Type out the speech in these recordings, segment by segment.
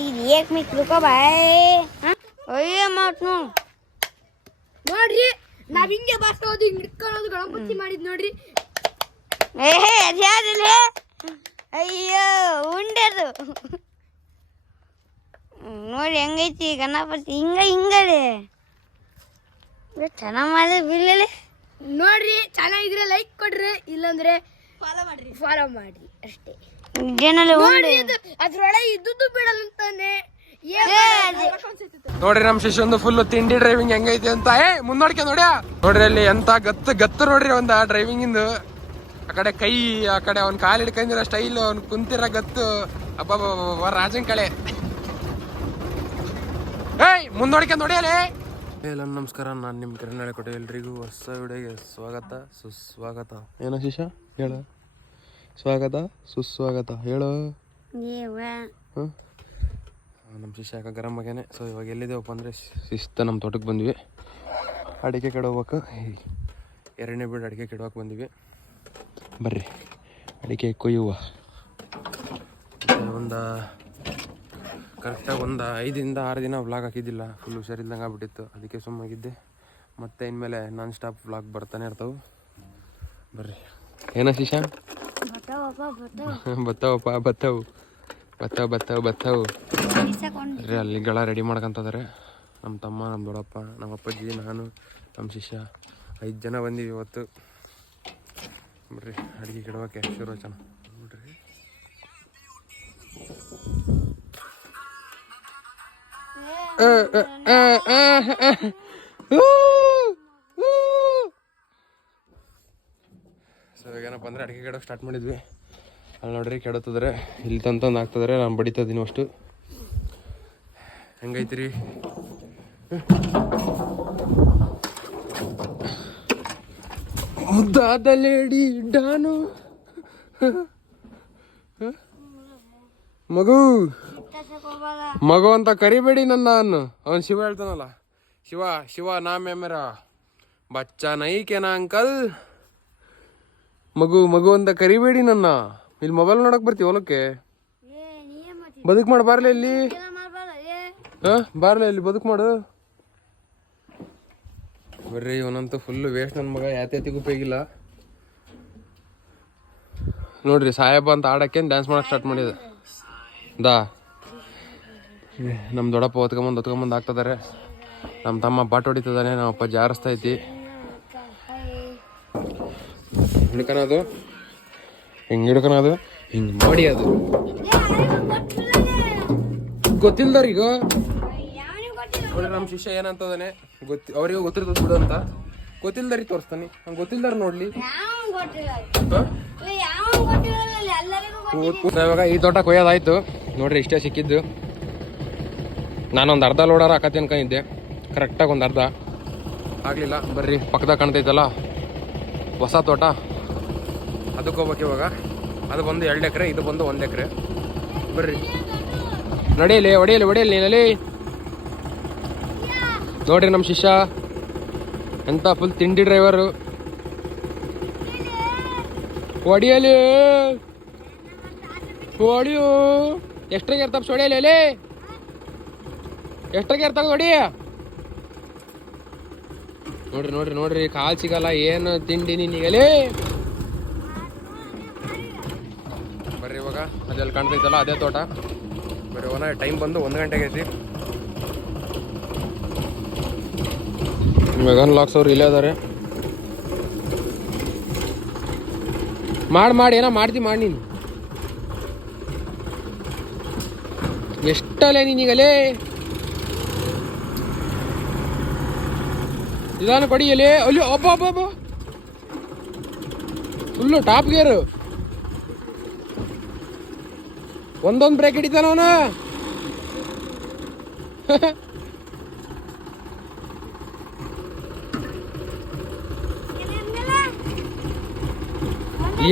ಇದು ಏಕ್ ಮಿಕ್ ತಿಳ್ಕೊ ಬಾಯ್ ಅಯ್ಯ ಮಾತು ನೋಡ್ರಿ ನಾವ್ ಹಿಂಗೆ ಬರ್ಸೋದು ಹಿಂಗ್ ಹಿಡ್ಕೊಳ್ಳೋದು ಗಣಪತಿ ಮಾಡಿದ್ ನೋಡ್ರಿ ಏ ಅದ್ಯಾವ್ದಿಲ್ಲ ಅಯ್ಯೋ ಉಂಡೆದು ನೋಡಿ ಹೆಂಗೈತಿ ಗಣಪತಿ ಹಿಂಗ ಹಿಂಗದೆ ಚೆನ್ನಾಗಿ ಮಾಡಿದ್ರೆ ಬಿಲ್ಲಲ್ಲಿ ನೋಡ್ರಿ ಚೆನ್ನಾಗಿದ್ರೆ ಲೈಕ್ ಕೊಡ್ರಿ ಇಲ್ಲಾಂದ್ರೆ ಫಾಲೋ ಮಾಡ್ರಿ ಫಾಲೋ ಮಾಡ್ರಿ ಅಷ್ಟೇ ನೋಡ್ರಿ ನಮ್ ಶಿಷ್ಯಂದು ಫುಲ್ ತಿಂಡಿ ಡ್ರೈವಿಂಗ್ ಹೆಂಗೈತಿ ಅಂತ. ಏ ಮುಂದೋಡ್ಕೆ ನೋಡ್ಯಾ? ನೋಡ್ರಿ ಅಲ್ಲಿ ಎಂತ ಗತ್ತು ಗತ್ತು ನೋಡ್ರಿ ಒಂದ ಡ್ರೈವಿಂಗ್ ಇಂದು. ಆ ಕಡೆ ಕೈ ಆ ಕಡೆ ಅವ್ನ ಕಾಲ್ ಹಿಡ್ಕೊಂಡಿರೋ ಸ್ಟೈಲ್ ಅವ್ನ್ ಕುಂತಿರ ಗತ್ತು. ಅಬ್ಬ ರಾಜನ್ ಕಳೆ. ಏಯ್ ಮುಂದೋಡ್ಕೆ ನೋಡ್ಯಾಲೆ ಎಲ್ಲ ನಮಸ್ಕಾರ. ನಾನು ನಿಮ್ಮ ಕಿರಣ್ ಕೊಟ್ಟೆ ಎಲ್ರಿಗೂ ಹೊಸ ವಿಡಿಯೋಗೆ ಸ್ವಾಗತ ಸುಸ್ವಾಗತ. ಏನೋ ಶಿಶಾ ಹೇಳ. ಸ್ವಾಗತ ಸುಸ್ವಾಗತ. ಹೇಳು. ನಮ್ಮ ಶಿಷ್ಯ ಯಾಕೆ ಗರಂ ಆಗ್ಯಾನೆ? ಸೊ ಇವಾಗ ಎಲ್ಲಿದ್ದೇವಪ್ಪ ಅಂದರೆ ಶಿಸ್ತ ನಮ್ಮ ತೋಟಕ್ಕೆ ಬಂದ್ವಿ. ಅಡಿಕೆ ಕೆಡೋಬೇಕು ಎರಡನೇ ಬೀಡು ಅಡಿಕೆ ಕೆಡೋಕೆ ಬಂದ್ವಿ. ಬರ್ರಿ. ಅಡಿಕೆ ಕೊಯ್ಯುವ. ಒಂದು ಕರೆಕ್ಟಾಗಿ ಒಂದು ಐದರಿಂದ ಆರು ದಿನ ವ್ಲಾಗ್ ಹಾಕಿದ್ದಿಲ್ಲ. ಫುಲ್ ಹುಷಾರಿಲ್ದಂಗೆ ಆಗ್ಬಿಟ್ಟಿತ್ತು. ಅದಕ್ಕೆ ಸುಮ್ಮಾಗಿದ್ದೆ. ಮತ್ತೆ ಇನ್ಮೇಲೆ ನಾನ್ ಸ್ಟಾಪ್ ವ್ಲಾಗ್ ಬರ್ತಾನೆ ಇರ್ತಾವೆ. ಬರ್ರಿ. ಏನೋ ಶಿಷ್ಯ? ಬತ್ತಾವಪ್ಪ ಬತ್ತಾವು. ಬತ್ತಾವ ಬತ್ತಾವ. ಬತ್ತಾವು ರೀ ಗಳ ರೆಡಿ ಮಾಡ್ಕೊಂತದಾರೆ. ನಮ್ಮ ತಮ್ಮ ನಮ್ಮ ದೊಡ್ಡಪ್ಪ ನಮ್ಮ ಅಪ್ಪಾಜಿ ನಾನು ನಮ್ಮ ಶಿಷ್ಯ. ಐದು ಜನ ಬಂದೀವಿ ಇವತ್ತು. ಬರ್ರಿ ಅಡುಗೆ ಕೆಡವಕ್ಕೆ ಶುರು ಚೆನ್ನ ನೋಡ್ರಿ ಸೊ ಏನಪ್ಪ ಅಂದರೆ ಅಡುಗೆ ಕೆಡೋಕೆ ಸ್ಟಾರ್ಟ್ ಮಾಡಿದ್ವಿ. ಅಲ್ಲಿ ನೋಡ್ರಿ ಕೆಡತ್ತದ್ರೆ. ಇಲ್ಲಿ ತಂತಂದು ಆಗ್ತದ್ರೆ ನಾನು ಬಡಿತಾ ಇದ್ದೀನಿ ಅಷ್ಟು. ಹೆಂಗೈತ್ರಿ? ಲೇಡಿ ಡಾನು ಮಗು. ಮಗು ಅಂತ ಕರಿಬೇಡಿ ನನ್ನ ನಾನು. ಅವನು ಶಿವ ಹೇಳ್ತಾನಲ್ಲ. ಶಿವ ಶಿವ, ನಾ ಮೇರ ಬಚ್ಚ ನೈಕೆನಾ ಅಂಕಲ್ ಮಗು ಮಗು ಅಂತ ಕರಿಬೇಡಿ ನನ್ನ. ಇಲ್ಲಿ ಮೊಬೈಲ್ ನೋಡಕ್ ಬರ್ತೀವಿ ಹೊಲಕ್ಕೆ? ಬದುಕ್ ಮಾಡು ಬಾರ್ಲೆ ಇಲ್ಲಿ. ಹಾ ಬಾರ್ಲೆ ಇಲ್ಲಿ ಬದುಕ್ ಮಾಡು. ಬರ್ರಿ ಇವನಂತೂ ಫುಲ್ ವೇಸ್ಟ್ ನನ್ನ ಮಗ ಯಾತ್ಯಾತಿಗೂ ಉಪಯೋಗಿಲ್ಲ ನೋಡ್ರಿ ಸಾಹೇಬ ಅಂತ ಆಡಕ್ಕೆ ಡ್ಯಾನ್ಸ್ ಮಾಡಕ್ ಸ್ಟಾರ್ಟ್ ಮಾಡಿದ. ದಾ. ನಮ್ಮ ದೊಡ್ಡಪ್ಪ ಹೊತ್ಕೊಂಬಂದು ಹೊತ್ಕೊಂಬಂದು ಆಗ್ತದಾರೆ ನಮ್ಮ ತಮ್ಮ ಬಾಟ್ ಹೊಡಿತದಾನೆ ನಮ್ಮಪ್ಪ ಅಪ್ಪ ಜಾರಿಸ್ತಾ ಐತಿ ಹಿಡ್ಕನದು ಹಿಂಗೆ ಹಿಡ್ಕನದು ಹಿಂಗೆ ಮಾಡಿ ಅದು ಗೊತ್ತಿಲ್ದವ್ರಿಗ ನೋಡ್ರಿ ನಮ್ಮ ಶಿಷ್ಯ ಏನಂತದಾನೆ? ಗೊತ್ತಿ ಅವ್ರಿಗೂ ಗೊತ್ತಿರ್ತದ ಬಿಡು ಅಂತ ಗೊತ್ತಿಲ್ದಾರಿ ತೋರಿಸ್ತಾನೆ. ಹಂಗೆ ಗೊತ್ತಿಲ್ದಾರ ನೋಡ್ಲಿ. ಇವಾಗ ಈ ತೋಟ ಕೊಯ್ಯೋದಾಯ್ತು ನೋಡ್ರಿ ಇಷ್ಟೇ ಸಿಕ್ಕಿದ್ದು. ನಾನೊಂದು ಅರ್ಧ ಲೋಡರ್ ಹಾಕತಿ ಅನ್ಕೊಂಡಿದ್ದೆ. ಕರೆಕ್ಟಾಗಿ ಒಂದು ಅರ್ಧ. ಆಗಲಿಲ್ಲ. ಬರ್ರಿ ಪಕ್ಕದಾಗ ಕಾಣ್ತೈತಲ್ಲ. ಹೊಸ ತೋಟ. ಅದಕ್ಕೆ ಹೋಗ್ಬೇಕು ಇವಾಗ. ಅದು ಬಂದು ಎರಡು ಎಕರೆ, ಇದು ಬಂದು ಒಂದು ಎಕರೆ. ಬರ್ರಿ. ನಡೆಯಲಿ ಒಡೆಯಲಿ ಒಡೆಯಲಿ ನೀನಲ್ಲಿ. ನೋಡ್ರಿ ನಮ್ಮ ಶಿಷ್ಯ. ಎಂತ ಫುಲ್ ತಿಂಡಿ ಡ್ರೈವರು ಹೊಡಿಯಲಿ. ಒಡಿಯೋ ಎಷ್ಟ್ರಾಗ ಇರ್ತಾವ ಹೊಡಿಯಲಿ ಅಲ್ಲಿ. ಎಷ್ಟ್ರಾಗ ಇರ್ತಾವ ಹೊಡಿ. ನೋಡ್ರಿ ನೋಡ್ರಿ ನೋಡ್ರಿ, ಕಾಲ್ ಸಿಗಲ್ಲ. ಏನು ತಿಂಡಿ ಬರ್ರಿ ಇವಾಗ ಅದೆಲ್ಲ ಕಾಣ್ತೈತಲ್ಲ, ಅದೇ ತೋಟ. ಬರೀ ಒನ ಟೈಮ್ ಬಂದು ಒಂದು ಗಂಟೆಗೆ ಐತಿ. ಮೆಗನ್ ಲಾಕ್ಸ್ ಅವ್ರು ಇಲ್ಲೇ ಅದಾರೆ. ಮಾಡಿ ಮಾಡಿ, ಏನೋ ಮಾಡ್ತಿ ಮಾಡಿ ನೀನು. ಎಷ್ಟಲ್ಲೇ ನೀನೀಗಲೇ ನಿಧಾನ ಕೊಡಿಯಲೇ ಅಲ್ಲಿ ಒಬ್ಬ ಒಬ್ಬ ಒಬ್ಬ ಫುಲ್ಲು ಟಾಪ್ ಗೇರು ಒಂದೊಂದು ಬ್ರೇಕ್ ಹಿಡಿತಾನ ಅವನ.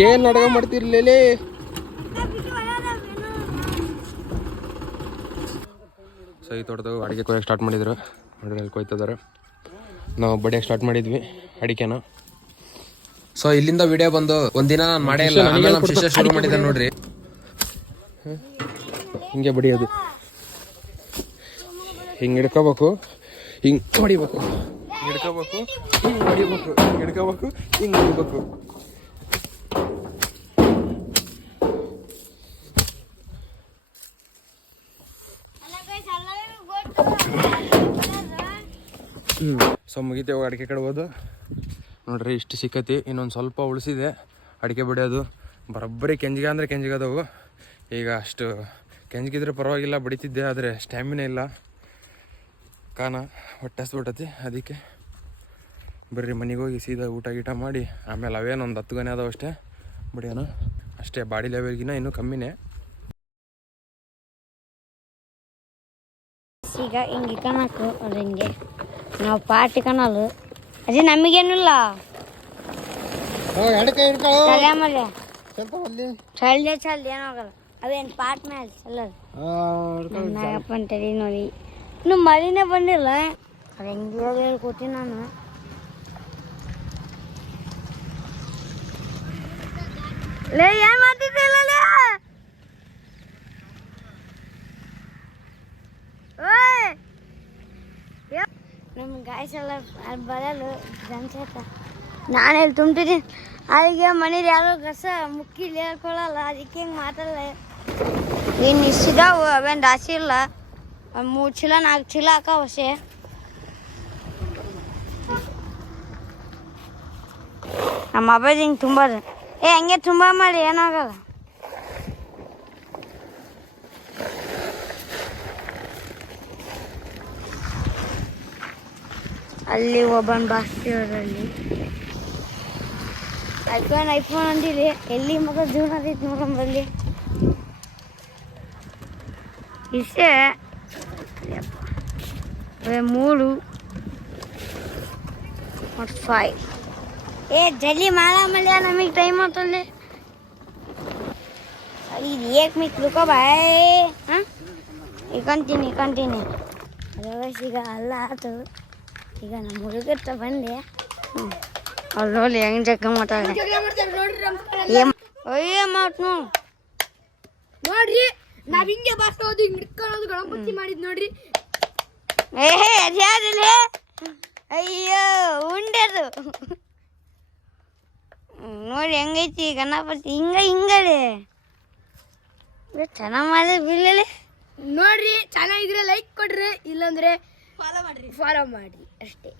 ಏನ್ ನಡ್ಕ ಮಾಡ್ತಿರ್ಲಿಲ್ಲ ಸೊ ಈ ತೋಟದಾಗ ಅಡಿಕೆ ಕೊಯ್ಯಕ್ಕೆ ಸ್ಟಾರ್ಟ್ ಮಾಡಿದ್ರು. ನೋಡ್ರಿ ಅಲ್ಲಿ ಕೊಯ್ತಿದ್ದಾರೆ. ನಾವು ಬಡಿಯಕ್ಕೆ ಸ್ಟಾರ್ಟ್ ಮಾಡಿದ್ವಿ ಅಡಿಕೆನ. ಸೊ ಇಲ್ಲಿಂದ ವಿಡಿಯೋ ಬಂದು ಒಂದಿನ ನಾನು ಮಾಡೇ ಇಲ್ಲ. ಆಮೇಲೆ ನಮ್ಮ ಶಿಷ್ಯ ಶುರು ಮಾಡಿದ್ದೆ ನೋಡ್ರಿ. ಹಿಂಗೆ ಬಡಿಯೋದು. ಹಿಂಗೆ ಹಿಡ್ಕೋಬೇಕು. ಹಿಂಗೆ ಹೊಡಿಬೇಕು. ಹಿಡ್ಕೋಬೇಕು. ಹಿಂಗೆ ಹೊಡಿಬೇಕು. ಹಿಂಗೆ ಹಿಡ್ಕೋಬೇಕು. ಹಿಂಗೆ ಹೊಡಿಬೇಕು. ಸೊ ಮುಗಿತೇವೆ ಅಡಿಕೆ ಕಡ್ಬೋದು. ನೋಡ್ರಿ, ಇಷ್ಟು ಸಿಕ್ಕತಿ. ಇನ್ನೊಂದು ಸ್ವಲ್ಪ ಉಳಿಸಿದೆ. ಅಡಿಕೆ ಬಿಡೋದು ಬರೋಬ್ಬರಿ ಕೆಂಜಿಗೆ ಅಂದರೆ ಕೆಂಜಿಗೆ ಅದಾವು. ಈಗ ಅಷ್ಟು ಕೆಂಜ್ಗಿದ್ರೆ ಪರವಾಗಿಲ್ಲ ಬಡಿತಿದ್ದೆ ಆದರೆ ಸ್ಟ್ಯಾಮಿನ ಇಲ್ಲ. ಕಾನ ಹೊಟ್ಟೆ ಹಸ್ಬಿಟ್ಟತಿ ಅದಕ್ಕೆ ಬರ್ರಿ ಮನೆಗೆ ಹೋಗಿ ಸೀದಾ ಊಟ ಗೀಟ ಮಾಡಿ ಆಮೇಲೆ ಅವೇನು ಒಂದು ಹತ್ತು ಗನೆ ಅದಾವ ಅಷ್ಟೇ. ಬಡಿಯೋಣ ಅಷ್ಟೇ ಬಾಡಿ ಲೆವೆಲ್ಗಿನ ಇನ್ನೂ ಕಮ್ಮಿನೇ. ಈಗ ಹಿಂಗೆ ಕಾಣಕ್ಕು ಅದು ಹಿಂಗೆ ನಾವು ಪಾರ್ಟಿ ಕಾಣಲು. ಅದೇ ನಮಗೇನಿಲ್ಲ? ಚಲ್ಯ ಚಲ್ಯ ಏನಾಗಲ್ಲ ಅವೇನು ಪಾಟ್ ಮ್ಯಾಲ್ ಚಲ್ಲದು ನಾಗಪ್ಪನ ತಲೆ ನೋಡಿ. ಇನ್ನು ಮಳಿನೇ ಬಂದಿಲ್ಲ. ಅದು ಹೇಳ್ಕೊತೀನಿ ನಾನು. ಲೇ ಏನ್ ಮಾಡ್ತಿದ್ದಿಲ್ಲ ಲೇ? ನಮ್ಮ ಗಾಯ್ಸ್ ಎಲ್ಲ ಅಲ್ಲಿ ಬರಲು ಜನ್ಸತ್ತ ನಾನು ತುಂಬ್ತಿದ್ದೀನಿ. ಅಲ್ಲಿಗೆ ಮನೇಲಿ ಯಾರೋ ಕಸ ಮುಕ್ಕಿಲಿ ಹೇಳ್ಕೊಳಲ್ಲ ಅದಕ್ಕೆ ಹಿಂಗೆ ಮಾತಾಡಲ್ಲ ಏನು ಇಷ್ಟಿದಾವು ಅವೇನು ರಾಶಿ ಇಲ್ಲ ಮೂರು ಚೀಲ ನಾಲ್ಕು ಚೀಲ ಹಾಕಾವ ಅಷ್ಟೇ ನಮ್ಮ ಅಬ್ಬಾಜಿ ಹಿಂಗೆ ತುಂಬೋದು ಏ ಹಂಗೆ ತುಂಬ ಮಾಡಿ ಏನಾಗಲ್ಲ ಅಲ್ಲಿ ಒಬ್ಬನ ಬಾಸ್ತಿರೋದ್ರಲ್ಲಿ ಐಫೋನ್ ಐಫೋನ್ ಅಂದಿರಿ ಎಲ್ಲಿ ಮಗ ಜೀವನ ಐತಿ ನೋಡಂಬಲ್ಲಿ ಇಷ್ಟೇ ಯಪ್ಪ. ಅದೇ ಮೂರು ಮತ್ತು ಫೈವ್ ಏ ಜಲ್ದಿ ಮಾಲ ಮಲ್ಯ ನಮಗೆ ಟೈಮ್ ಆಗ್ತದೆ ಇದು ಏಕ್ ಮಿಕ್ ರುಕೋ ಬಾಯ್ ಹಾಂ ಇಕಂತೀನಿ ಇಕಂತೀನಿ ಅದೆಲ್ಲ ಈಗ ಅಲ್ಲ ಆತು ಈಗ ನಮ್ಮ ಹುಡುಗರ್ತ ಬಂದೆ ಹ್ಞೂ ಅವ್ರು ನೋಡಿ ಹೆಂಗೆ ಜಕ್ಕ ಮಾತಾಡ ಜಗಳ ಮಾಡ್ತಾರೆ ನೋಡ್ರಿ ನಮ್ಮ ಏನ್ ಅಯ್ಯ ಮಾತು ನೋಡು ನೋಡ್ರಿ ನಾವ್ ಹಿಂಗೆ ಬಾರ್ಸೋದು ಹಿಂಗ್ ಹಿಡ್ಕೊಳೋದು ಗಣಪತಿ ಮಾಡಿದ್ ನೋಡ್ರಿ. ಏ ಅದ್ಯಾವ್ದಿಲ್ಲ ಅಯ್ಯೋ ಉಂಡೆದು ಅದು. ನೋಡಿ ಹೆಂಗೈತಿ ಗಣಪತಿ. ಹಿಂಗ ಹಿಂಗದೆ. ಚೆನ್ನಾಗಿ ಮಾಡಿದ್ರೆ ಬಿಲ್ಲಲೆ. ನೋಡ್ರಿ ಚೆನ್ನಾಗಿದ್ರೆ ಲೈಕ್ ಕೊಡ್ರಿ ಇಲ್ಲಾಂದ್ರೆ ಫಾಲೋ ಮಾಡ್ರಿ. ಫಾಲೋ ಮಾಡಿ ಅಷ್ಟೇ.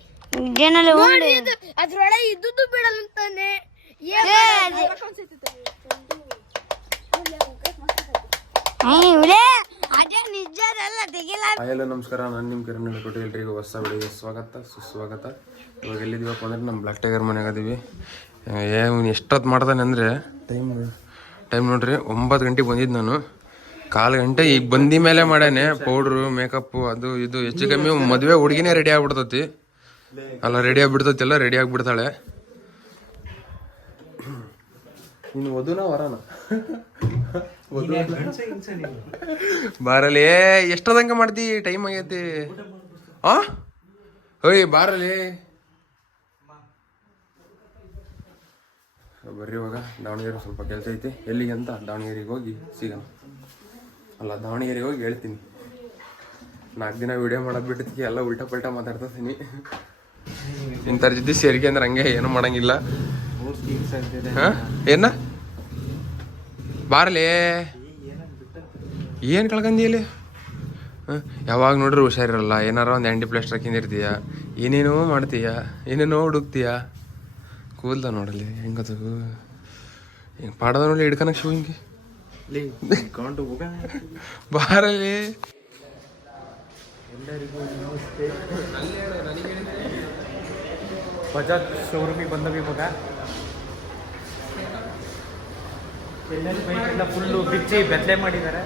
ಜನಲ್ಲಿ ಇದು ಅದ್ರೊಳಗೆ ಇದ್ದುದ್ದು ಬಿಡಲ್ಲ ಅಂತಾನೆ. ಹಾಯ್ ನಮಸ್ಕಾರ. ನಾನು ನಿಮ್ಮ ಕಿರಣ್ ಕೊಟ್ಟು ಎಲ್ರಿಗೂ ಹೊಸ ಬೆಳಿಗ್ಗೆ ಸ್ವಾಗತ ಸುಸ್ವಾಗತ. ಇವಾಗ ಎಲ್ಲಿದ್ದೀವಪ್ಪ ಅಂದ್ರೆ ನಮ್ಮ ಬ್ಲಾಕ್ ಟೈಗರ್ ಮನೆಗೆ ಅದೀವಿ ಏನು ಎಷ್ಟೊತ್ತು ಮಾಡ್ತಾನೆ ಅಂದರೆ ಟೈಮ್ ಟೈಮ್ ನೋಡ್ರಿ ಒಂಬತ್ತು ಗಂಟೆಗೆ ಬಂದಿದ್ದು ನಾನು. ಕಾಲು ಗಂಟೆ ಈಗ ಬಂದಿ ಮೇಲೆ ಮಾಡ್ಯಾನೆ ಪೌಡ್ರು ಮೇಕಪ್ಪು ಅದು ಇದು ಹೆಚ್ಚು ಕಮ್ಮಿ ಮದುವೆ ಹುಡುಗಿನೇ ರೆಡಿ ಆಗ್ಬಿಡ್ತತಿ. ಅಲ್ಲ ರೆಡಿ ಆಗ್ಬಿಡ್ತತಿ ಎಲ್ಲ ರೆಡಿ ಆಗ್ಬಿಡ್ತಾಳೆ. ನೀನು ವಧುನ ವರನ. ಬಾರಲಿ ಎಷ್ಟೊದಂಗ ಮಾಡ್ತಿ ಟೈಮ್ ಆಗೈತಿ. ಆ? ಹೋಯ್ ಬಾರಲಿ ಬರ್ರಿ ಇವಾಗ ದಾವಣಗೆರೆ ಸ್ವಲ್ಪ ಕೆಲಸ ಐತಿ. ಎಲ್ಲಿಗೆ ಅಂತ ದಾವಣಗೆರೆಗೆ ಹೋಗಿ ಸಿಗೋಣ. ಅಲ್ಲ ದಾವಣಗೆರೆಗೆ ಹೋಗಿ ಹೇಳ್ತೀನಿ. ನಾಲ್ಕು ದಿನ ವಿಡಿಯೋ ಮಾಡೋದು ಬಿಟ್ಟಿದ್ಕೆ ಎಲ್ಲ ಉಲ್ಟಾ ಪಲ್ಟಾ ಮಾತಾಡ್ತೀನಿ ಇಂಥವ್ರ ಜೊತೆ ಸೇರಿಕೆ ಅಂದ್ರೆ ಹಂಗೆ ಏನು ಮಾಡಂಗಿಲ್ಲ. ಹಾ? ಏನ? ಬಾರಲೇ. ಏನು ಕಳ್ಕಂದಿ ಇಲ್ಲಿ? ಹಾಂ ಯಾವಾಗ ನೋಡ್ರಿ ಹುಷಾರಿರಲ್ಲ ಏನಾರ ಒಂದು ಆ್ಯಂಟಿ ಪ್ಲಾಸ್ಟರ್ ಹಾಕಿಂದಿರ್ತೀಯ ಏನೇನೋ ಮಾಡ್ತೀಯ? ಏನೇನೋ ಹುಡುಕ್ತೀಯ? ಕೂಲ್ದ ನೋಡಲಿ ಹೆಂಗದು ಹಿಂಗೆ ಪಾಡದ ನೋಡಿ ಹಿಡ್ಕನಕ್ಕೆ ಶೂ ಹಿಂಗೆ ಬಾರಲಿ ಬಜಾಜ್ ಶೋರೂಮಿಗೆ ಬಂದವಿ ಇವಾಗ ಎಲ್ಲೆಲ್ಲಿ ಬೈಕ್ ಎಲ್ಲ ಫುಲ್ಲು ಬಿಚ್ಚಿ ಬೆತ್ತಲೆ ಮಾಡಿದ್ದಾರೆ.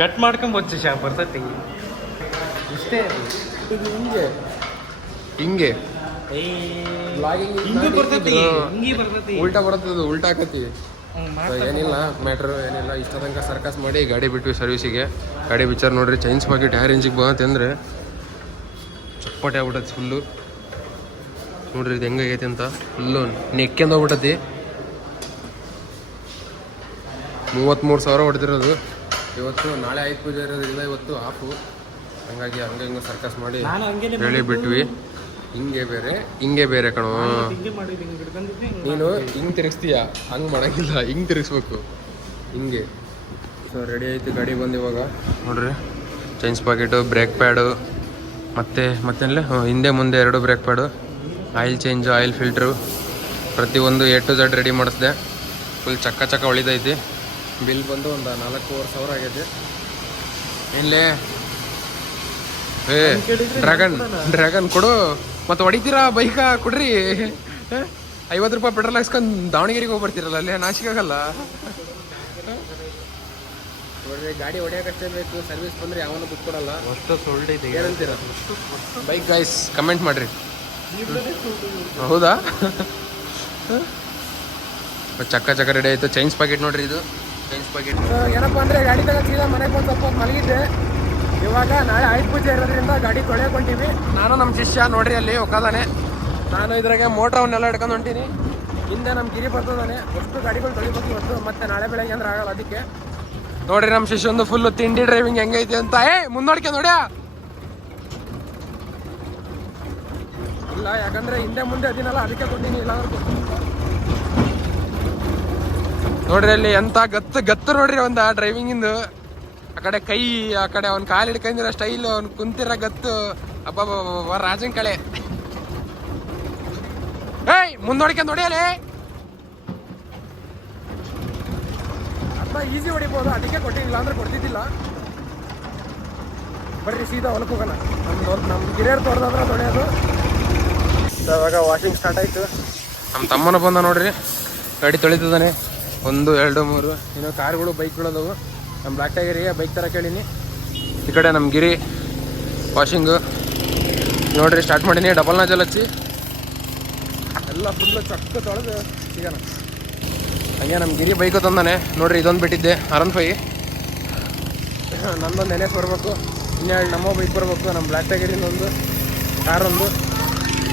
ಕಟ್ ಮಾಡ್ಕೊಂಬೋದು ಶಾ ಬರ್ತೈತಿ. ಇಷ್ಟೇ ಹಿಂಗೆ. ಹಿಂಗೆ. ಹಿಂಗೂ ಬರ್ತೈತಿ. ಹಿಂಗಿ ಬರ್ತೈತಿ. ಉಲ್ಟಾ ಬರ್ತದ ಉಲ್ಟಾ ಹಾಕತಿ ಏನಿಲ್ಲ ಮ್ಯಾಟ್ರ್ ಏನಿಲ್ಲ ಇಷ್ಟ ತನಕ ಸರ್ಕಸ್ ಮಾಡಿ ಗಾಡಿ ಬಿಟ್ವಿ ಸರ್ವಿಸಿಗೆ ಗಾಡಿ ಬಿಚ್ಚಾರ ನೋಡ್ರಿ ಚೈನ್ಸ್ ಬಾಕಿ ಟೈರ್ ಇಂಜಿಗೆ ಬಂತಂದ್ರೆ ಚಪ್ಪಟೆ ಆಗ್ಬಿಟ್ಟತಿ ಫುಲ್ಲು ನೋಡ್ರಿ ಇದು ಹೆಂಗಾಗೈತಿ ಅಂತ. ಫುಲ್ಲು ನೆಕ್ಕೆಂದ ಹೋಗ್ಬಿಟ್ಟತಿ. ಮೂವತ್ತ್ಮೂರು ಸಾವಿರ ಹೊಡೆದಿರೋದು. ಇವತ್ತು ನಾಳೆ ಆಯ್ತು ಪೂಜೆ ಇರೋದ್ರಿಂದ ಇವತ್ತು ಆಫು ಹಂಗಾಗಿ ಹಂಗೆ ಹಿಂಗೆ ಸರ್ಕಸ್ ಮಾಡಿ ಹೇಳಿ ಬಿಟ್ವಿ. ಹಿಂಗೆ ಬೇರೆ ಹಿಂಗೆ ಬೇರೆ ಕಣೋ. ನೀನು ಹಿಂಗೆ ತಿರುಗಿಸ್ತೀಯ? ಹಂಗೆ ಮಾಡಂಗಿಲ್ಲ ಹಿಂಗೆ ತಿರುಗಿಸ್ಬೇಕು. ಹಿಂಗೆ. ಸೊ ರೆಡಿ ಆಯ್ತು ಗಾಡಿ ಬಂದು ಇವಾಗ. ನೋಡ್ರಿ ಚೈನ್ಸ್ ಪಾಕೆಟು ಬ್ರೇಕ್ ಪ್ಯಾಡು ಮತ್ತೆ ಮತ್ತೆಲ್ಲ ಹಿಂದೆ ಮುಂದೆ ಎರಡು brake pad oil change oil filter. ಪ್ರತಿಯೊಂದು ಎ ಟು ಝಡ್ ರೆಡಿ ಮಾಡಿಸ್ದೆ. ಫುಲ್ ಚಕ್ಕ ಚಕ್ಕ ಉಳಿದೈತಿ ಬಿಲ್ ಬಂದು ಒಂದು ನಾಲ್ಕೂವರೆ ಸಾವಿರ ಆಗೈತಿ. ಇಲ್ಲೇ ಏ ಡ್ರ್ಯಾಗನ್ ಡ್ರ್ಯಾಗನ್ ಕೊಡು. ಮತ್ತೆ ಹೊಡಿತೀರಾ? ಬೈಕ ಕೊಡ್ರಿ. ಐವತ್ತು ರೂಪಾಯಿ ಪೆಟ್ರೋಲ್ ಹಾಕ್ಸ್ಕೊಂಡು ದಾವಣಗೆರೆಗೆ ಹೋಗ್ಬರ್ತೀರಲ್ಲ ಅಲ್ಲೇ ನಾಶಿಕ್ ಆಗಲ್ಲ. ನೋಡ್ರಿ ಗಾಡಿ ಹೊಡಿಯೋಕಷ್ಟೇ ಬೇಕು. ಸರ್ವಿಸ್ ಬಂದ್ರೆ ಯಾವನು ಅಷ್ಟು ಇದೆ ಏನಂತೀರ? ಬೈಕ್ ಗೈಸ್ ಕಮೆಂಟ್ ಮಾಡ್ರಿ. ಹೌದಾ? ಚಕ್ಕ ಚಕ್ಕ ರೆಡಿ ಆಯ್ತು. ಚೈನ್ಸ್ ಪ್ಯಾಕೆಟ್ ನೋಡ್ರಿ ಇದು. ಚೈನ್ಸ್ ಪ್ಯಾಕೆಟ್ ಏನಪ್ಪ ಅಂದ್ರೆ ಗಾಡಿ ತಗ ಸೀದಾ ಮನೆಗೆ ಬಂದು ಸ್ವಲ್ಪ ಮಲಗಿದ್ದೆ. ಇವಾಗ ನಾಳೆ ಆಯುಧ ಪೂಜೆ ಇರೋದ್ರಿಂದ ಗಾಡಿ ತೊಳೆಯಕೊಂತೀವಿ ನಾನು ನಮ್ಮ ಶಿಷ್ಯ ನೋಡ್ರಿ ಅಲ್ಲಿ ಒಕ್ಕದಾನೆ. ನಾನು ಇದ್ರಾಗೆ ಮೋಟ್ರ್ ಅವನ್ನೆಲ್ಲ ಹಿಡ್ಕೊಂಡು ಹೊಂಟೀನಿ. ಹಿಂದೆ ನಮ್ಮ ಗಿರಿ ಬರ್ತದಾನೆ. ಅಷ್ಟು ಗಾಡಿಗಳು ತೊಳಿಬೇಕು ಇವತ್ತು. ಮತ್ತೆ ನಾಳೆ ಬೆಳಗ್ಗೆ ಅಂದ್ರೆ ಆಗಲ್ಲ ಅದಕ್ಕೆ. ನೋಡ್ರಿ ನಮ್ಮ ಶಿಷ್ಯ ಒಂದು ಫುಲ್ ತಿಂಡಿ ಡ್ರೈವಿಂಗ್ ಹೆಂಗೈತಿ ಅಂತ. ಏ ಮುಂದೋಡ್ಕೆ ನೋಡ್ಯಾ? ಇಲ್ಲ ಯಾಕಂದ್ರೆ ಹಿಂದೆ ಮುಂದೆ ಅದಿನಲ್ಲ ಅದಕ್ಕೆ ಕೊಟ್ಟಿನಿ ಇಲ್ಲ ಅಂದ್ರೆ ನೋಡ್ರಿ ಅಲ್ಲಿ ಎಂತ ಗತ್ತು ಗತ್ತು ನೋಡ್ರಿ ಒಂದ ಡ್ರೈವಿಂಗ್ ಇಂದು. ಆ ಕಡೆ ಕೈ ಆ ಕಡೆ ಅವ್ನ ಕಾಲು ಹಿಡ್ಕೊಂಡಿರೋ ಸ್ಟೈಲ್ ಅವ್ನ್ ಕುಂತಿರ ಗತ್ತು. ಅಬ್ಬ ರಾಜನ್ ಕಳೆ. ಏಯ್ ಮುಂದೋಡ್ಕೊಂಡ್ ಹೊಡಿಯಲೇ ನೋಡಿಯಲ್ಲಿ ಈಸಿ ಹೊಡಿಬೋದು ಅದಕ್ಕೆ ಕೊಟ್ಟಿಲ್ಲ ಅಂದ್ರೆ ಕೊಡ್ತಿದ್ದಿಲ್ಲ. ಬರ್ರಿ ಸೀದಾ ಹೊಲಕ್ಕೆ ಹೋಗೋಣ. ನಮ್ದು ನಮ್ಮ ಗಿರಿಯರ್ ತೊಡೆದಾದ್ರೆ ತೊಳೆಯೋದು. ವಾಷಿಂಗ್ ಸ್ಟಾರ್ಟ್ ಆಯ್ತು. ನಮ್ಮ ತಮ್ಮನ ಬಂದ ನೋಡ್ರಿ. ಗಾಡಿ ತೊಳಿತಿದ್ದಾನೆ. ಒಂದು, ಎರಡು, ಮೂರು. ಇನ್ನು ಕಾರ್ಗಳು ಬೈಕ್ಗಳು ಅದಾವು. ನಮ್ಮ ಬ್ಲಾಕ್ ಟೈಗರಿಗೆ ಬೈಕ್ ತರ ಕೇಳೀನಿ ಈ ಕಡೆ ನಮ್ಮ ಗಿರಿ ವಾಷಿಂಗು ನೋಡ್ರಿ ಸ್ಟಾರ್ಟ್ ಮಾಡೀನಿ. ಡಬಲ್ ನಾಜಲ್ ಹಚ್ಚಿ. ಎಲ್ಲ ಫುಲ್ಲು ಚಕ್ಕ ತೊಳೆದು ಸಿಗೋಣ. ಹಂಗೆ ನಮ್ಮ ಗಿರಿ ಬೈಕು ತಂದಾನೆ. ನೋಡ್ರಿ, ಇದೊಂದು ಬಿಟ್ಟಿದ್ದೆ. ಅರನ್ ಫೈ ನಂದೊಂದು ನೆನೆ ಬರಬೇಕು. ಇನ್ನೆರಡು ನಮ್ಮ ಬೈಕ್ ಬರಬೇಕು. ನಮ್ಮ ಬ್ಲ್ಯಾಕ್ ಟೈಗರಿಂದ ಒಂದು. ಕಾರೊಂದು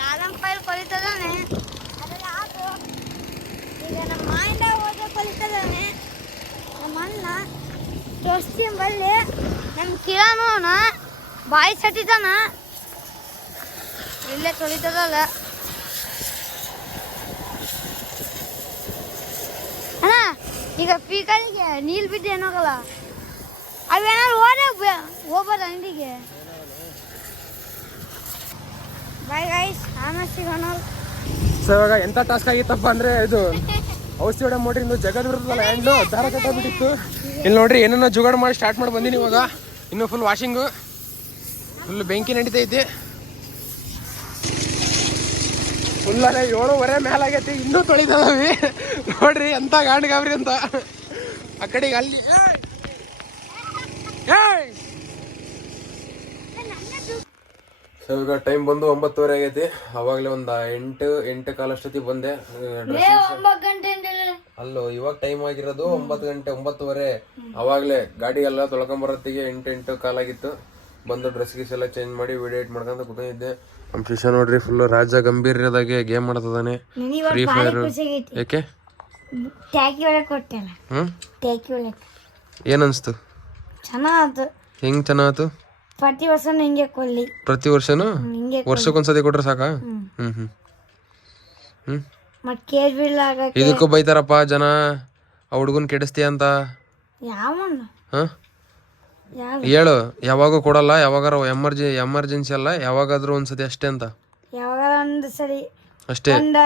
ಯಾರಮ್ಮ ಪೈಲ್ ಕೊಲಿತದಾನೆ? ಅದೆಲ್ಲ ಆತು ಈಗ ನಮ್ಮ ಮಾಯಿಂದ ಹೋದ್ರೆ ಕಲಿತದಾನೆ. ನಮ್ಮ ಅಣ್ಣ ದೋಸ್ತಿ ಬಲ್ಲಿ ನಮ್ಮ ಕಿರಾನೋನ ಬಾಯಿ ಸಟ್ಟಿತಾನ ಇಲ್ಲೇ ತೊಳಿತದಲ್ಲ ಅಣ್ಣ, ಈಗ ಪೀಕಳಿಗೆ ನೀಲ್ ಬಿದ್ದು ಏನಾಗಲ್ಲ ಅವೇನಾದ್ರು ಓಡೇ ಹೋಗ್ಬೋದ ಅಂಗಡಿಗೆ? ಬಾಯ್ ಗೈಸ್ ಆಮೇಲೆ ಸಿಗೋಣ ಸೊ ಇವಾಗ ಎಂತ ಟಾಸ್ಕ್ ಆಗಿತ್ತಪ್ಪ ಅಂದ್ರೆ ಇದು ಔಷಧಿ ಹೊಡೆ ಮೋಟ್ರಿ ಜಗದ್ ಹ್ಯಾಂಡು ಹ್ಯಾಂಡ್ಲು ದಾರ ಕಟ್ಟಾಗ್ಬಿಟ್ಟಿತ್ತು ಇಲ್ಲಿ ನೋಡ್ರಿ ಏನನ್ನ ಜುಗಾಡ್ ಮಾಡಿ ಸ್ಟಾರ್ಟ್ ಮಾಡಿ ಬಂದೀನಿ ಇವಾಗ. ಇನ್ನು ಫುಲ್ ವಾಷಿಂಗು ಫುಲ್ ಬೆಂಕಿ ನಡೀತೈತಿ ಫುಲ್ ಅಲ್ಲೇ ಏಳುವರೆ ಆಗೈತಿ ಇನ್ನೂ ತೊಳಿತದವಿ ನೋಡ್ರಿ ಎಂತ ಗಾಂಡ್ ಗಾಬ್ರಿ ಅಂತ. ಆ ಕಡೆಗೆ ಅಲ್ಲಿ ಏಯ್! ಏಯ್! ಸೊ ಇವಾಗ ಟೈಮ್ ಬಂದು ಒಂಬತ್ತುವರೆ ಆಗೈತಿ. ಅವಾಗಲೇ ಒಂದು ಎಂಟು ಎಂಟು ಕಾಲಷ್ಟೊತ್ತಿಗೆ ಬಂದೆ. ಅಲ್ಲೋ ಇವಾಗ ಟೈಮ್ ಆಗಿರೋದು ಒಂಬತ್ತು ಗಂಟೆ ಒಂಬತ್ತುವರೆ. ಅವಾಗಲೇ ಗಾಡಿ ಎಲ್ಲ ತೊಳ್ಕೊಂಬರತ್ತಿಗೆ ಎಂಟು ಎಂಟು ಕಾಲಾಗಿತ್ತು. ಬಂದು ಡ್ರೆಸ್ ಗೀಸ್ ಎಲ್ಲ ಚೇಂಜ್ ಮಾಡಿ ವಿಡಿಯೋ ಎಡಿಟ್ ಮಾಡ್ಕೊಂತ ಕೂತಿದ್ದೆ ನಮ್ಮ ಶಿಷ್ಯ ನೋಡ್ರಿ ಫುಲ್ ರಾಜ ಗಂಭೀರ್ಯದಾಗೆ ಗೇಮ್ ಮಾಡ್ತದಾನೆ ಫ್ರೀ ಫೈರ್ ಯಾಕೆ ಏನ್ ಅನ್ಸ್ತು ಹೆಂಗ್ ಚೆನ್ನಾತು ಪ್ರತಿ ವರ್ಷ ಹಿಂಗೆ ಕೊಲ್ಲಿ ಪ್ರತಿ ವರ್ಷನೂ? ಹಿಂಗೆ ವರ್ಷಕ್ಕೊಂದ್ಸತಿ ಕೊಟ್ರೆ ಸಾಕಾ? ಹ್ಮ್. ಹ್ಮ್ ಹ್ಮ್. ಮತ್ತೆ ಆಗಕ್ಕೆ. ಇದಕ್ಕೂ ಬೈತಾರಪ್ಪ ಜನ. ಆ ಹುಡುಗನ್ ಕೆಡಿಸ್ತೀಯ ಅಂತ. ಯಾವಣ್ಣ ಹಾ? ಯಾವ ಹೇಳು ಯಾವಾಗೂ ಕೊಡಲ್ಲ ಯಾವಾಗಾರ ಎಮರ್ಜಿ ಎಮರ್ಜೆನ್ಸಿ ಅಲ್ಲ ಯಾವಾಗಾದ್ರೂ ಒಂದ್ಸತಿ ಅಷ್ಟೇ ಅಂತ. ಯಾವಾಗ ಒಂದು ಸರಿ. ಅಷ್ಟೇ. ಒಂದ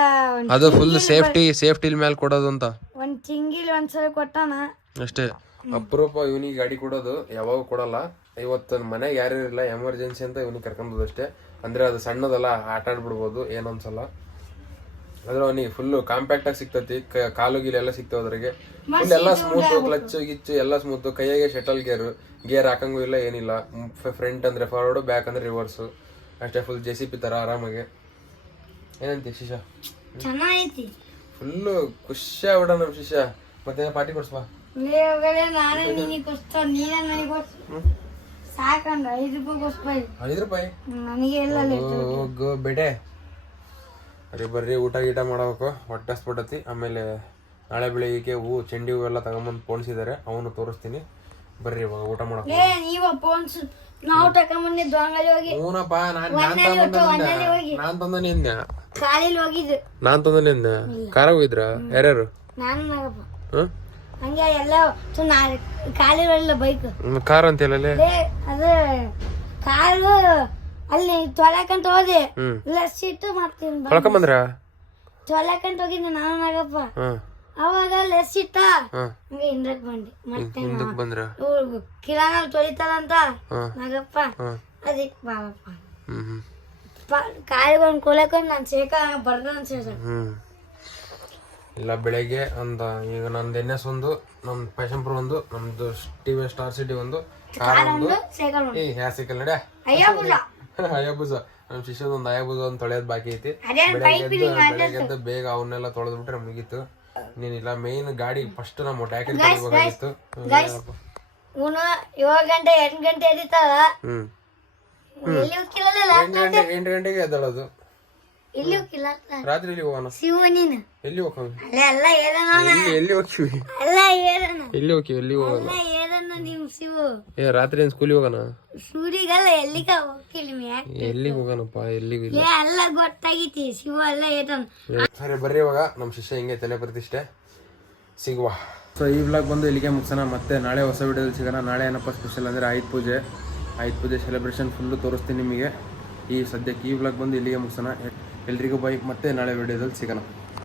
ಅದು ಫುಲ್ ಸೇಫ್ಟಿ ಸೇಫ್ಟಿ ಮೇಲೆ ಕೊಡೋದು ಅಂತ. ಒಂದ್ ತಿಂಗಿಲ್ ಒಂದ್ಸರಿ ಕೊಟ್ಟಾನ. ಅಷ್ಟೇ. ಅಪರೂಪ ಇವನಿಗೆ ಗಾಡಿ ಕೊಡೋದು ಯಾವಾಗ ಕೊಡಲ್ಲ. ಇವತ್ತು ಮನೆಗೆ ಯಾರು ಇಲ್ಲ ಎಮರ್ಜೆನ್ಸಿ ಅಂತ ಇವನಿಗೆ ಕರ್ಕೊಂಬೋದು ಅಷ್ಟೇ. ಅಂದರೆ ಅದು ಸಣ್ಣದಲ್ಲ ಆಟ ಆಡ್ಬಿಡ್ಬೋದು ಏನನ್ಸಲ್ಲ ಅಂದ್ರೆ ಅವನಿಗೆ ಫುಲ್ಲು ಕಾಂಪ್ಯಾಕ್ಟ್ ಆಗಿ ಸಿಗ್ತತಿ ಕಾಲು ಗೀಲು ಎಲ್ಲ ಸಿಗ್ತಾವ ಅದ್ರಿಗೆ. ಫುಲ್ ಎಲ್ಲ ಸ್ಮೂತ್ ಕ್ಲಚ್ ಗಿಚ್ಚು ಎಲ್ಲ ಸ್ಮೂತ್ ಕೈಯಾಗೆ ಶಟಲ್ ಗೇರ್ ಗೇರ್ ಹಾಕಂಗೂ ಇಲ್ಲ ಏನಿಲ್ಲ. ಫ್ರಂಟ್ ಅಂದ್ರೆ ಫಾರ್ವರ್ಡ್ ಬ್ಯಾಕ್ ಅಂದ್ರೆ ರಿವರ್ಸ್ ಅಷ್ಟೇ ಫುಲ್ ಜೆ ಸಿ ಪಿ ತರ ಆರಾಮಾಗಿ. ಏನಂತಿ ಶಿಶ? ಫುಲ್ಲು ಖುಷಿ ಆಗ್ಬಿಡ ನಮ್ ಶಿಶ. ಮತ್ತೆ ಪಾರ್ಟಿ ಕೊಡ್ಸ್ಬಾ? ಲೇ ಹೋಗಲೇ ನಾನೇ ನಿನಗೆ ಕೊಡ್ತಾ ನೀನೇ ನನಗೆ ಕೊಡ್ಸು ಸಾಕಂದ ಐದು ರೂಪಾಯಿ? ಕೊಡ್ಸ್ಬಾ ಐದು ರೂಪಾಯಿ ನನಗೆ ಇಲ್ಲ ಹೋಗು ಬೇಡೆ. ಅರೆ ಬರ್ರಿ ಊಟ ಗೀಟ ಮಾಡಬೇಕು. ಹೊಟ್ಟೆ ಹಸ್ಬಿಟ್ಟತಿ ಆಮೇಲೆ ನಾಳೆ ಬೆಳಿಗ್ಗೆ ಹೂ ಚೆಂಡಿ ಹೂ ಎಲ್ಲ ತಗೊಂಬಂದು ಪೋಣಿಸಿದ್ದಾರೆ. ಅವನು ತೋರಿಸ್ತೀನಿ. ಬರ್ರಿ ಇವಾಗ ಊಟ ಮಾಡಕ್ ಲೇ ನೀವ ಫೋನ್ಸ್ ನಾವು ತಕೊಂಬಂದಿ ಅಂಗಡಿ ಹೋಗಿ. ಹ್ಞೂನಪ್ಪ ನಾನು ನಾನು ತಂದ ಅಂದೆ ಕಾಲಿಲ್ ಹೋಗಿದ್ದು. ನಾನ್ ತಂದ ಅಂದೆ ಕಾರ ಹೋಗಿದ್ರ? ಯಾರ್ಯಾರು? ನಾನು ನಾಗಪ್ಪ. ಹಂಗೆ ಎಲ್ಲ ಕಾಲಿಲ್ ಹೋಗಿಲ್ಲ ಬೈಕ್. ಕಾರ್ ಅಂತ ಹೇಳಲ್ಲ ಅದು ಕಾರು ಅಲ್ಲಿ ತೊಳಕಂತ ಹೋದೆ. ಹ್ಮ್. ಲಸ್ ಇಟ್ಟು ಮಾಡ್ತೀನಿ ಕಳ್ಕೊಂಬಂದ್ರ ತೊಳಕಂತ ಹೋಗಿದ್ದೆ ನಾನು ನಗಪ್ಪ. ಅವಾಗ ಲೆಸ್ ಇಟ್ಟ ಹ್ಮ್. ಹಂಗೆ ಹಿಂದಕ್ ಬಂದೆ. ಮತ್ತೆ ಬಂದ್ರ? ಕಿರಾಣ ತೊಳಿತಾರಂತ ನಗಪ್ಪ. ಅದಕ್ಕೆ ಬಾಳಪ್ಪ ಕಾಯಿಗೊಂದು ಹ್ಮ್. ಕಾಲಿಗೊಂದು ನಾನು ಸೇಕ ಬರ್ದ ಅನ್ಸ ಇಲ್ಲ ಬೆಳಗ್ಗೆ ಒಂದು ಈಗ ನಂದು ಎನ್ ಎಸ್ ಒಂದು ನಮ್ ಫ್ಯಾಷನ್ ಪ್ರೋ ಒಂದು ನಮ್ದು ಟಿ ವಿ ಸ್ಟಾರ್ ಸಿಟಿ ಒಂದು ಕಾರ್ ಒಂದು. ಸೈಕಲ್ ಏ ಹ್ಯಾ ಸೈಕಲ್ ನಡ್ಯಾ ಅಯ್ಯೋ ಬುಡ ಅಯಾಬುಜ ನಮ್ ಶಿಷ್ಯದ ಒಂದು ಅಯಾಬುಜ ಒಂದು ತೊಳೆಯೋದ್ ಬಾಕಿ ಐತಿ. ಬೆಳಗ್ಗೆ ಬೆಳಗ್ಗೆ ಎದ್ದು ಬೇಗ ಅವನ್ನೆಲ್ಲ ತೊಳೆದು ಬಿಟ್ರೆ ಮುಗೀತು ನೀನಿಲ್ಲ ಮೇನ್ ಗಾಡಿ ಫಸ್ಟ್ ನಮ್ಮ ಟ್ಯಾಕೆಟ್ ತೊಳಿಬೇಕಾಗಿತ್ತು ಇವನು ಏಳು ಗಂಟೆ ಎಂಟು ಗಂಟೆ ಗಂಟೆ. ಎಂಟು ಗಂಟೆಗೆ ಎದ್ದೇಳೋದು. ಎಲ್ಲಿ ಹೋಗಿಲ್ಲ ರಾತ್ರಿ ಎಲ್ಲಿ ಹೋಗೋಣ? ಶಿವನಿನ. ನೀನು ಎಲ್ಲಿ ಹೋಗೋಣ? ಅಲ್ಲ ಎಲ್ಲ ಏರನ ಎಲ್ಲಿ ಎಲ್ಲಿ ಹೋಗ್ತೀವಿ? ಅಲ್ಲ ಏರನ ಎಲ್ಲಿ ಹೋಗ್ತೀವಿ ಎಲ್ಲಿ ಹೋಗೋಣ? ಅಲ್ಲ ಏರನ ನಿಮ್ ಶಿವ. ಏ ರಾತ್ರಿ ಏನ್ ಸ್ಕೂಲಿಗೆ ಹೋಗೋಣ? ಸೂರಿಗಲ್ಲ ಎಲ್ಲಿಗ ಹೋಗಿಲ್ಲ ಮ್ಯಾಕ್ ಎಲ್ಲಿಗೆ ಹೋಗೋಣಪ್ಪ ಎಲ್ಲಿಗೂ ಇಲ್ಲ. ಎಲ್ಲ ಗೊತ್ತಾಗಿತಿ ಶಿವ ಎಲ್ಲ ಏರನ ಸರಿ ಬರ್ರಿ ಇವಾಗ. ನಮ್ಮ ಶಿಷ್ಯ ಹಿಂಗೆ ತಲೆ ಪ್ರತಿಷ್ಠೆ ಸಿಗುವ. ಸೊ ಈ ವ್ಲಾಗ್ ಬಂದು ಇಲ್ಲಿಗೆ ಮುಗಿಸೋಣ. ಮತ್ತೆ ನಾಳೆ ಹೊಸ ವಿಡಿಯೋದಲ್ಲಿ ಸಿಗೋಣ. ನಾಳೆ ಏನಪ್ಪ ಸ್ಪೆಷಲ್ ಅಂದರೆ ಆಯುಧ ಪೂಜೆ. ಆಯುಧ ಪೂಜೆ ಸೆಲೆಬ್ರೇಷನ್ ಫುಲ್ಲು ತೋರಿಸ್ತೀನಿ ನಿಮಗೆ. ಈ ಸದ್ಯಕ್ಕೆ ಈ ವ್ಲಾಗ್ ಬಂದು ಇಲ್ಲಿಗೆ ಮುಗಿಸೋಣ. ಎಲ್ರಿಗೂ ಬೈ ಮತ್ತೆ ನಾಳೆ ವಿಡಿಯೋದಲ್ಲಿ ಸಿಗೋಣ.